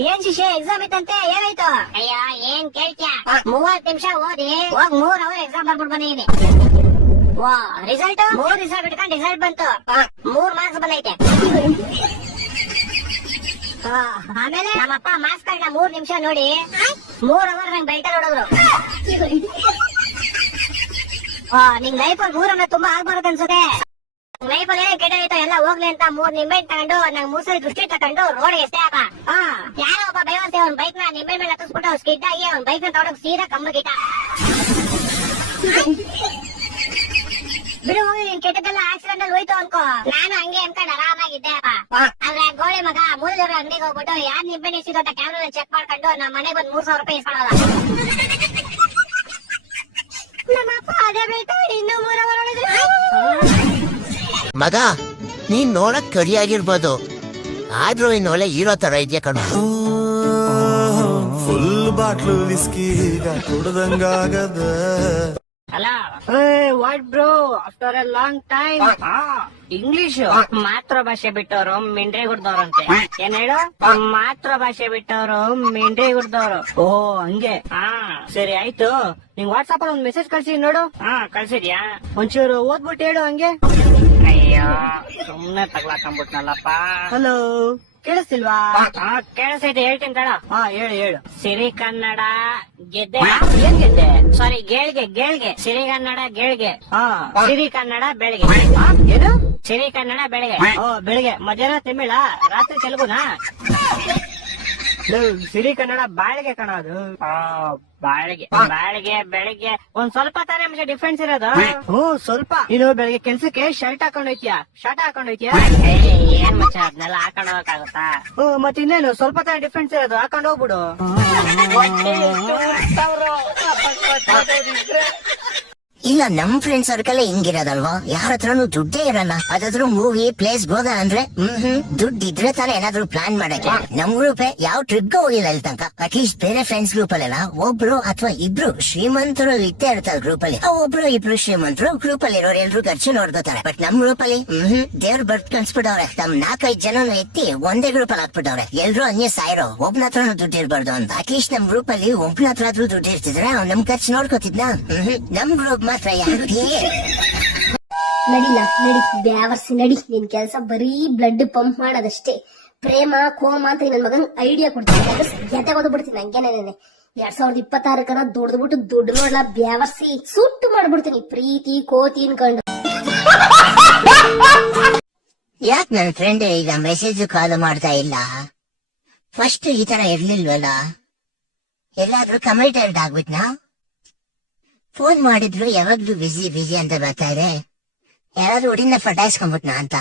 ಏನ್ ಶಿಷ್ಯ ಎಕ್ಸಾಮ್ ಇತ್ತಂತೆ ಏನಾಯ್ತು? ಅಯ್ಯೋ ಏನ್ ಕೇಳ್ತ್ಯಾ, 30 ನಿಮಿಷ ಓದಿ ಹೋಗ್ 3 ಅವರ್ ಎಕ್ಸಾಮ್ ಬರ್ಬಿಟ್ಟು ಬಂದಿದ್ದೀನಿ. ವಾ ರಿಸಲ್ಟ್ 3 ದಿವಸ ಬಿಟ್ಕೊಂಡು ರಿಸಲ್ಟ್ ಬಂತು, 3 ಮಾರ್ಕ್ಸ್ ಬಂದೈತೆ. ಆಮೇಲೆ ನಮ್ಮಪ್ಪ ಮಾರ್ಕ್ಸ್ ಕಾರ್ಡ್ 3 ನಿಮಿಷ ನೋಡಿ 3 ಅವರ್ ನಂಗೆ ಬೆಲ್ಟ ನೋಡಿದ್ರು. ನಿಂಗ್ ಲೈಫ್ ಅಲ್ಲಿ 3 ಅವರ್ ತುಂಬಾ ಆಗ್ಬಾರದು ಅನ್ಸುತ್ತೆ. ಲೈಫ್ ಅಲ್ಲಿ ಏನೇ ಕೆಟ್ಟೈತೋ ಎಲ್ಲ ಹೋಗ್ಲಿ ಅಂತ 3 ನಿಂಬೆ ತಗೊಂಡು ನಂಗೆ 3 ಸಲ ದೃಷ್ಟಿ ತಗೊಂಡು ರೋಡ್ ಎಷ್ಟೇ ಹಾಕ. ಯಾರೋ ಒಬ್ಬ ಬೇವಸ್ತೆ ಅವ್ನ ಬೈಕ್ ನ ನಿಂಬೆ ಮೇಲೆ ಹತ್ತಿಸ್ಬಿಟ್ಟು ಸ್ಕಿಡ್ ಆಗಿ ಅವ್ನ ಬೈಕ್ ನ ತಗೊಂಡೋಗಿ ಸೀದಾ ಕಂಬಗಿಟ್ಟ. ಬಿಡು ಹೋಗಿ ನೀನ್ ಕೆಟ್ಟದೆಲ್ಲ ಆಕ್ಸಿಡೆಂಟ್ ಅಲ್ಲಿ ಹೋಯ್ತು ಅನ್ಕೋ. ನಾನು ಹಂಗೆ ಅನ್ಕೊಂಡು ಆರಾಮಾಗಿದ್ದೆ ಆದ್ರೆ ಗೋಳಿ ಮಗ ಮೂಲದವ್ರ ಅಂಗಡಿಗೆ ಹೋಗ್ಬಿಟ್ಟು ಯಾರ್ ನಿಂಬೆ ನಿಲ್ಸಿದ್ರು ಅಂತ ಕ್ಯಾಮ್ರಾ ಚೆಕ್ ಮಾಡ್ಕೊಂಡು ನಮ್ಮ ಮನೆಗೆ ಬಂದ್ 3,000 ರೂಪಾಯಿ ಇಸ್ಕೊಳ್ಳೋದ. ನಮ್ಮಪ್ಪ ಅದೇ ಬೈತು ಇನ್ನು 3 ಅವರ್ ಹೊಡೆದ್ರು. ಮಗ ನೀನ್ ನೋಡಕ್ ಕರಿಯಾಗಿರ್ಬೋದು, ಆದ್ರೂ ಇನ್ ಒಳ್ಳೆ ಹೀರೋ ತರ ಇದೆಯಾ ಕಣ. ಫುಲ್ ಬಾಟ್ಲು ವಿಸ್ಕಿ ಕುಡ್ದಂಗಾಗದ. Hello what bro, after a long time. English ಮಾತೃಭಾಷೆ ಬಿಟ್ಟವರು ಮಿಂಡ್ರಿ ಗುಡ್ದವ್ರಂತೆ. ಏನ್ ಹೇಳು, ಮಾತೃಭಾಷೆ ಬಿಟ್ಟವರು ಮಿಂಡ್ರಿ ಗುಡ್ದವ್ರು. ಓ ಹಂಗೆ. ಸರಿ ಆಯ್ತು, ನಿಂಗ್ ವಾಟ್ಸಾಪ್ ಅಲ್ಲಿ ಒಂದ್ ಮೆಸೇಜ್ ಕಳ್ಸಿ ನೋಡು. ಕಳ್ಸಿದ್ಯಾ? ಒಂಚೂರು ಓದ್ಬಿಟ್ಟು ಹೇಳು ಹಂಗೆ. ಅಯ್ಯೋ ಸುಮ್ನೆ ತಗ್ಲಾಕೊಂಡ್ಬಿಟ್ನಲ್ಲಪ್ಪ. ಹಲೋ ಕೇಳಿಸ್ತಿಲ್ವಾ? ಕೇಳಿಸೈತೆ, ಹೇಳ್ತೀನಿ ತಡ. ಹೇಳು. ಸಿರಿ ಕನ್ನಡ ಗೆದ್ದೆ. ಏನ್ ಗೆದ್ದೆ? ಸಾರಿ ಗೇಳ್ಗೆ. ಸಿರಿ ಕನ್ನಡ ಗೇಳ್ಗೆ. ಸಿರಿ ಕನ್ನಡ ಬೆಳಿಗ್ಗೆ. ಏನು ಸಿರಿ ಕನ್ನಡ ಬೆಳಿಗ್ಗೆ? ಬೆಳಿಗ್ಗೆ. ಮಧ್ಯಾಹ್ನ ತಮಿಳ, ರಾತ್ರಿ ತೆಲುಗುನಾ? ಸಿರಿ ಕನ್ನಡ ಬಾಳಿಗೆ ಕಣ ಅದು. ಬಾಳಿಗೆ ಬೆಳಿಗ್ಗೆ ಒಂದ್ ಸ್ವಲ್ಪ ತಾನೇ ಅಂಶ ಡಿಫ್ರೆನ್ಸ್ ಇರೋದು. ಸ್ವಲ್ಪ. ನೀನು ಬೆಳಿಗ್ಗೆ ಕೆಲ್ಸಕ್ಕೆ ಶರ್ಟ್ ಹಾಕೊಂಡೋಯ್ತೀಯ, ಶರ್ಟ್ ಹಾಕೊಂಡೋಯ್ತೀಯ? ಏನ್ ಮಚ್ಚ ಅದನ್ನೆಲ್ಲ ಹಾಕೊಂಡ್ ಹೋಗಕ್ಕಾಗುತ್ತಾ? ಮತ್ ಇನ್ನೇನು ಸ್ವಲ್ಪ ತಾನೇ ಡಿಫ್ರೆನ್ಸ್ ಇರೋದು, ಹಾಕೊಂಡ್ ಹೋಗ್ಬಿಡು. ಇಲ್ಲ ನಮ್ ಫ್ರೆಂಡ್ ಸರ್ಕಲ್ ಹಿಂಗಿರೋದಲ್ವಾ, ಯಾರ ಹತ್ರನು ದುಡ್ಡೇ ಇರಲ್ಲ. ಅದಾದ್ರೂ ಮೂವಿ ಪ್ಲೇಸ್ ಹೋದ ಅಂದ್ರೆ ದುಡ್ಡು ಇದ್ರೆ ತಾನೇ ಏನಾದ್ರು ಪ್ಲಾನ್ ಮಾಡಕ್ಕೆ. ನಮ್ ಗ್ರೂಪ್ ಯಾವ ಟ್ರಿಪ್ ಹೋಗಿಲ್ಲ ಇಲ್ಲಿ ತನಕ. ಅಟ್ಲೀಸ್ಟ್ ಬೇರೆ ಫ್ರೆಂಡ್ಸ್ ಗ್ರೂಪ್ ಅಲ್ಲೆಲ್ಲ ಒಬ್ರು ಅಥವಾ ಇಬ್ರು ಶ್ರೀಮಂತರು ಇದ್ದೇ ಇರ್ತಾರೆ ಗ್ರೂಪ್ ಅಲ್ಲಿ. ಒಬ್ರು ಇಬ್ರು ಶ್ರೀಮಂತರು ಗ್ರೂಪ್ ಅಲ್ಲಿ ಇರೋರು ಎಲ್ರು ಖರ್ಚು ನೋಡ್ಕೋತಾರೆ. ಬಟ್ ನಮ್ ಗ್ರೂಪ್ ಅಲ್ಲಿ ದೇವ್ರು ಬರ್ತ್ ಕನ್ಸ್ಬಿಟ್ಟವ್ರೆ. ತಮ್ 4-5 ಜನನು ಎತ್ತಿ ಒಂದೇ ಗ್ರೂಪ್ ಅಲ್ಲಿ ಹಾಕ್ಬಿಟ್ಟವ್ರೆ. ಎಲ್ರು ಹಂಗೆ ಸಾಯಿರೋ, ಒಬ್ನ ಹತ್ರನು ದುಡ್ಡು ಇರ್ಬಾರ್ದು ಅಂತ. ಅಟ್ಲೀಸ್ಟ್ ನಮ್ ಗ್ರೂಪ್ ಅಲ್ಲಿ ಒಬ್ನ ಹತ್ರ ಆದ್ರೂ ದುಡ್ಡು ಇರ್ತಿದ್ರೆ ಅವ್ನು ನಮ್ ಖರ್ಚು ನೋಡ್ಕೋತಿದ್ನ. ನಮ್ ಗ್ರೂಪ್ ಮಾತ್ರ ನಡಿಲ್ಲ ನಡಿ ಬ್ಯಾವರ್ಸಿ ನಡಿ. ನಿನ್ ಕೆಲ್ಸ ಬರೀ ಬ್ಲಡ್ ಪಂಪ್ ಮಾಡೋದಷ್ಟೇ. ಪ್ರೇಮ ಕೋಮ ಅಂತ ನನ್ ಮಗನ್ ಐಡಿಯಾ ಕೊಡ್ತೀನಿ, ಜೊತೆ ಓದ್ಬಿಡ್ತೀನಿ ಹಂಗೇನೇನೆ. 2026 ದುಡ್ದ್ಬಿಟ್ಟು ದುಡ್ಡು ನೋಡ್ಲಾ ಬ್ಯಾವರ್ಸಿ ಸುಟ್ಟು ಮಾಡ್ಬಿಡ್ತೀನಿ. ಪ್ರೀತಿ ಕೋತಿ ಅನ್ಕೊಂಡು. ಯಾಕೆ ನನ್ ಫ್ರೆಂಡ್ ಈಗ ಮೆಸೇಜ್ ಕಾಲ್ ಮಾಡ್ತಾ ಇಲ್ಲ? ಫಸ್ಟ್ ಈ ತರ ಇರ್ಲಿಲ್ವಲ್ಲ, ಎಲ್ಲಾದ್ರೂ ಕಮಿಟೆಡ್ ಆಗ್ಬಿಟ್ನಾ? ಫೋನ್ ಮಾಡಿದ್ರು ಯಾವಾಗ್ಲೂ ಬಿಸಿ ಅಂತ ಬರ್ತಾ ಇದೆ. ಯಾರಾದ್ರೂ ಹುಡಿನ ಫಟಾಯಿಸ್ಕೊಂಡ್ಬಿಟ್ನಾ ಅಂತ.